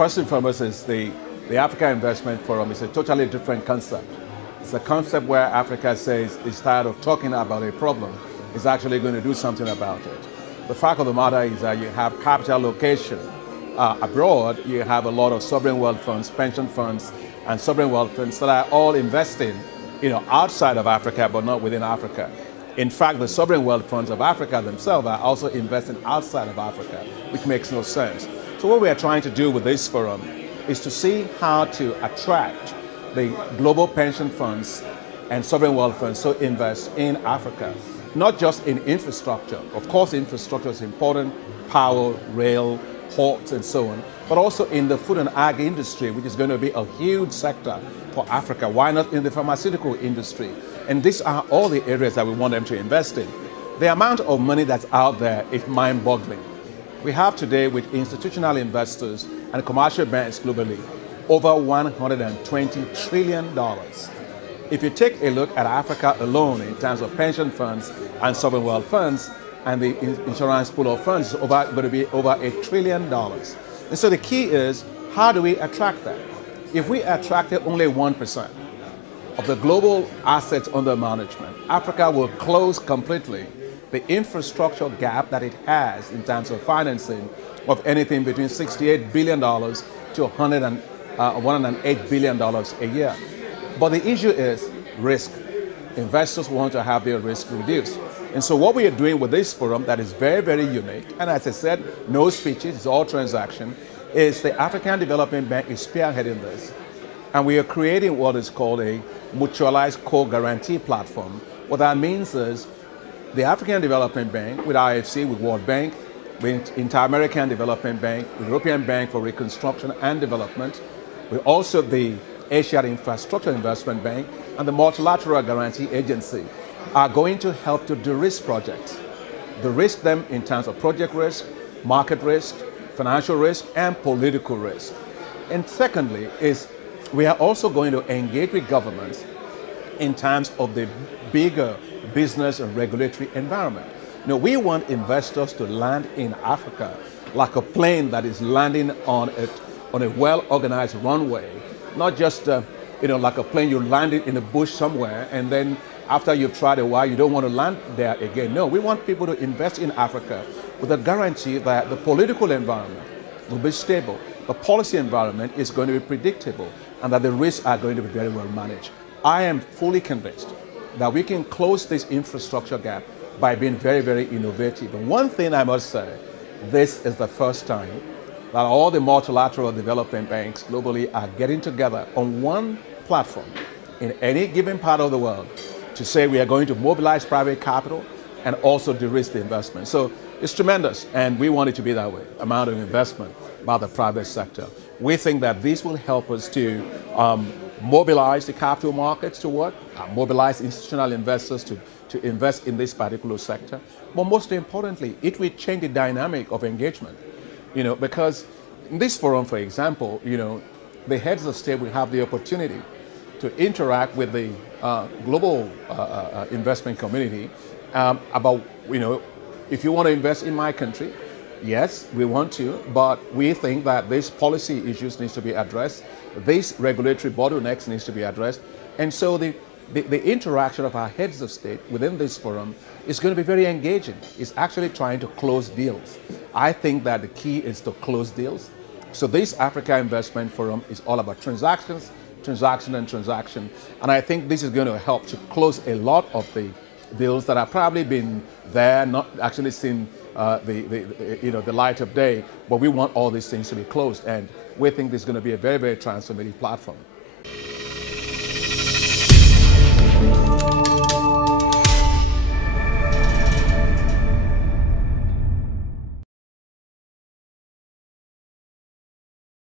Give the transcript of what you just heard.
first and foremost is the Africa Investment Forum is a totally different concept. It's a concept where Africa says it's tired of talking about a problem. It's actually going to do something about it. The fact of the matter is that you have capital allocation. Abroad, you have a lot of sovereign wealth funds, pension funds, and sovereign wealth funds that are all investing, outside of Africa, but not within Africa. In fact, the sovereign wealth funds of Africa themselves are also investing outside of Africa, which makes no sense. So what we are trying to do with this forum is to see how to attract the global pension funds and sovereign wealth funds to invest in Africa, not just in infrastructure. Of course, infrastructure is important, power, rail, ports, and so on, but also in the food and ag industry, which is going to be a huge sector for Africa. Why not in the pharmaceutical industry? And these are all the areas that we want them to invest in. The amount of money that's out there is mind-boggling. We have today, with institutional investors and commercial banks globally, over $120 trillion. If you take a look at Africa alone in terms of pension funds and sovereign wealth funds, and the insurance pool of funds is going to be over $1 trillion. And so the key is, how do we attract that? If we attracted only 1% of the global assets under management, Africa will close completely the infrastructure gap that it has in terms of financing of anything between $68 billion to $108 billion a year. But the issue is risk. Investors want to have their risk reduced. And so what we are doing with this forum that is very, very unique, and as I said, no speeches, it's all transaction, is the African Development Bank is spearheading this. And we are creating what is called a mutualized co-guarantee platform. What that means is the African Development Bank, with IFC, with World Bank, with Inter-American Development Bank, with European Bank for Reconstruction and Development, with also the Asian Infrastructure Investment Bank and the Multilateral Guarantee Agency, are going to help to de-risk projects. De-risk them in terms of project risk, market risk, financial risk, and political risk. And secondly is we are also going to engage with governments in terms of the bigger business and regulatory environment. We want investors to land in Africa like a plane that is landing on a well-organized runway, not just like a plane you landed in a bush somewhere and then after you've tried a while, you don't want to land there again. No, we want people to invest in Africa with a guarantee that the political environment will be stable, the policy environment is going to be predictable, and that the risks are going to be very well managed. I am fully convinced that we can close this infrastructure gap by being very, very innovative. And one thing I must say, this is the first time that all the multilateral development banks globally are getting together on one platform in any given part of the world to say we are going to mobilize private capital and also de-risk the investment. So it's tremendous, and we want it to be that way, amount of investment by the private sector. We think that this will help us to mobilize the capital markets to work, mobilize institutional investors to invest in this particular sector. But most importantly, it will change the dynamic of engagement. Because in this forum, for example, the heads of state will have the opportunity to interact with the global investment community about, if you want to invest in my country, yes, we want to, but we think that these policy issues need to be addressed, these regulatory bottlenecks needs to be addressed, and so the interaction of our heads of state within this forum is going to be very engaging. It's actually trying to close deals. I think that the key is to close deals. So this Africa Investment Forum is all about transactions, transaction and transaction. And I think this is going to help to close a lot of the deals that have probably been there, not actually seen the light of day, but we want all these things to be closed. And we think this is going to be a very, very transformative platform.